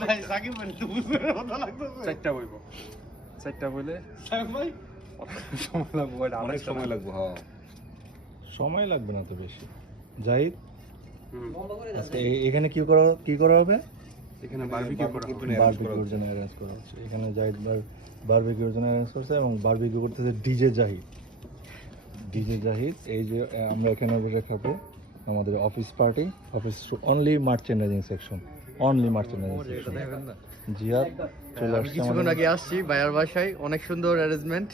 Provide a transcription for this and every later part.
ভাই সাকিব ভাই তো বুঝতে কথা লাগতেছে। চারটা বইব, চারটা বইলে সাকিব ভাই সময় লাগবে, অনেক সময় লাগবে। হ্যাঁ, সময় লাগবে না তো বেশি। জাহিদ, হুম। আজকে এখানে কি করা হবে? এখানে বারবিকিউ করা হবে। বারবিকিউর জন্য অ্যারেঞ্জ করা হচ্ছে। এখানে জাহিদ বারবিকিউর জন্য অ্যারেঞ্জ করছে এবং বারবিকিউ করতেছে ডিজে জাহিদ। এই যে আমরা এখানে বসে খাবো আমাদের office party, office only merchandising section, Ziad চলে আমি আসছে কিছুক্ষণ আগে আসছি ভাইয়ার বাসায়, অনেক সুন্দর অ্যারেঞ্জমেন্ট,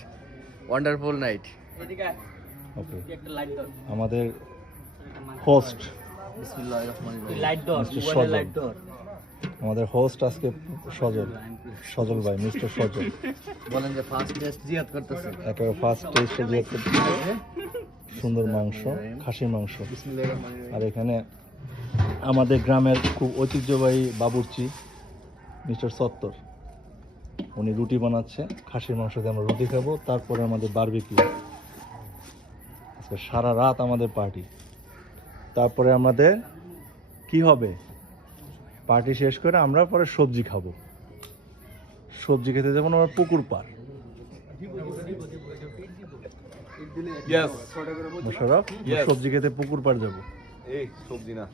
ওয়ান্ডারফুল নাইট। ওকে, আমাদের হোস্ট বিসমিল্লাহির রহমানির রহিম। আমাদের হোস্ট আজকে সজল ভাই, মিস্টার সজল। বলেন যে ফার্স্ট টেস্ট জিয়াদ করতেছে। একেবারে ফার্স্ট টেস্টে জিয়াদ করতেছে। সুন্দর মাংস, খাসির মাংস। বিসমিল্লাহির রহমানির রহিম। আর এখানে আমাদের গ্রামের খুব ঐতিহ্যবাহী বাবুর্চি মিস্টার সত্তর, উনি রুটি বানাচ্ছে। খাসির মাংস দিয়ে আমরা রুটি খাবো, তারপরে আমাদের বারবিকিউ। আজকে সারা রাত আমাদের পার্টি। তারপরে আমাদের কি হবে, পার্টি শেষ করে আমরা পরে সবজি খাবো। সবজি খেতে যাবো না, আমরা পুকুর পার। ইয়েস। মোশাররফ, Yes. সবজি খেতে পুকুর পার যাবো। এই সবজি না।